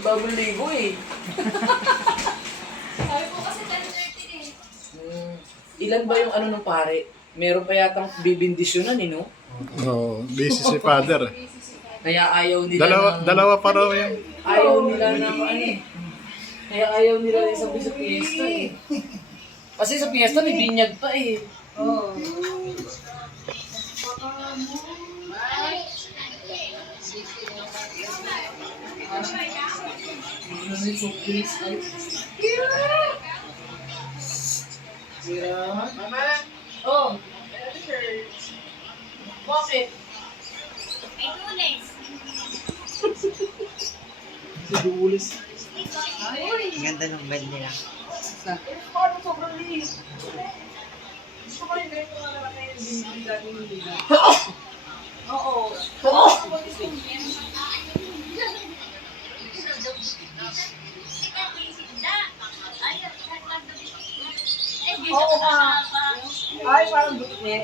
bagong ligo eh. Sabi po kasi 10:30 eh. Ilan ba yung ano ng pare? Meron pa yatang bibindisyonan eh, no? Oo, busy si father. Kaya ayaw nila Dalawa pa raw yan. Ayaw nila ng ano eh. Kaya ayaw nila sa piyesta eh. Kasi sa piyesta may binyag pa eh. Oo. Mama? Oh. Bakit? May tulis. Si Dulis. Ang ganda ng bed nila. Paano sobrang liit? Gusto ko yung ganito na naman yung binibigay ng nila. Oo. Oo nga. Ay, parang buti.